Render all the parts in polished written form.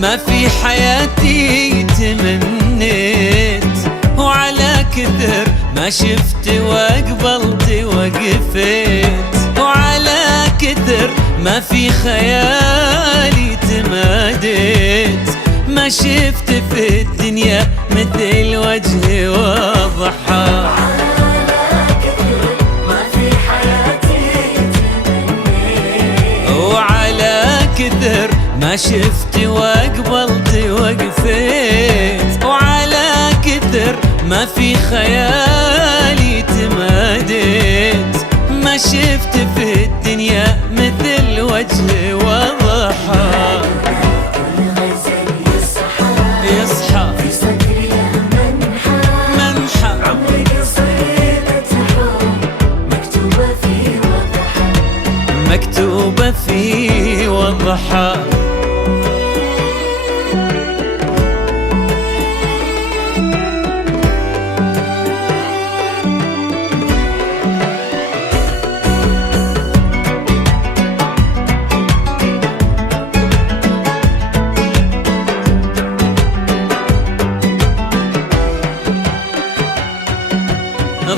ما في حياتي تمنيت، وعلى كثر ما شفت وقبلت وقفت، وعلى كثر ما في خيالي تماديت، ما شفت في الدنيا مثل وجهي وضحى. كثر ما شفت وقبلت وقفت، وعلى كثر ما في خيالي تماديت، ما شفت في الدنيا مثل وجه وضحى. يصحى في صدري منحى عمري قصيدة حب مكتوبة في وضحى، مكتوبة في وضحى.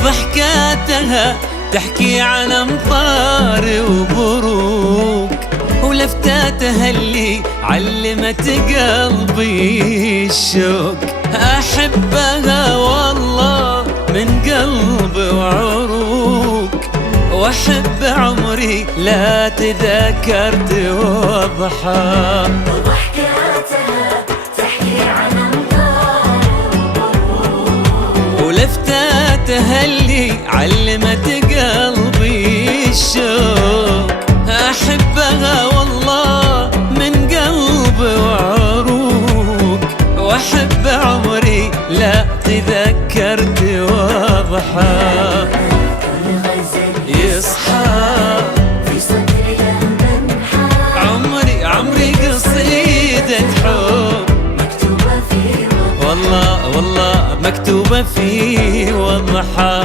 ضحكاتها تحكي عن أمطار وبروق، ولفتاتها اللي علمت قلبي الشوق. أحبها والله من قلب وعروق، وأحب عمري لا تذكرت وضحى. وضحكاتها تحكي عن أمطار وبروق، ولفتاتها اللي علمت قلبي الشوق. أحبها والله من قلب وعروق، وأحب عمري لا تذكرت وضحى. يصحى في صدري منحى عمري قصيدة حب مكتوبة في وضحى، والله مكتوبة في وضحى.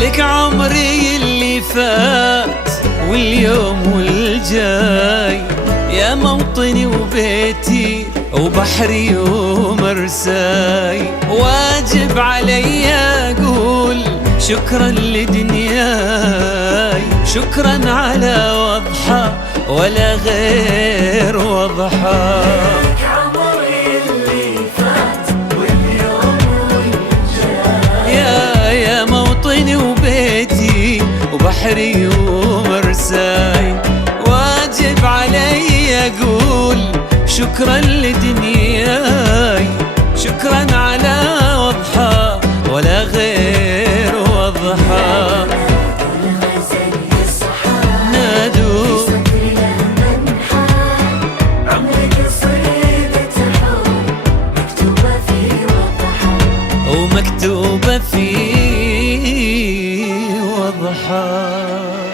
لك عمري اللي فات واليوم والجاي، يا موطني وبيتي وبحري ومرساي. واجب علي أقول شكرا لدنياي، شكرا على وضحى ولا غير وضحى. وبيتي وبحري ومرساي، واجب علي أقول شكرا لدنياي، شكرا على وضحى ولا غير وضحى. نادوا عمري قصيدة حب مكتوبة في وضحى، ومكتوبة في وضحى.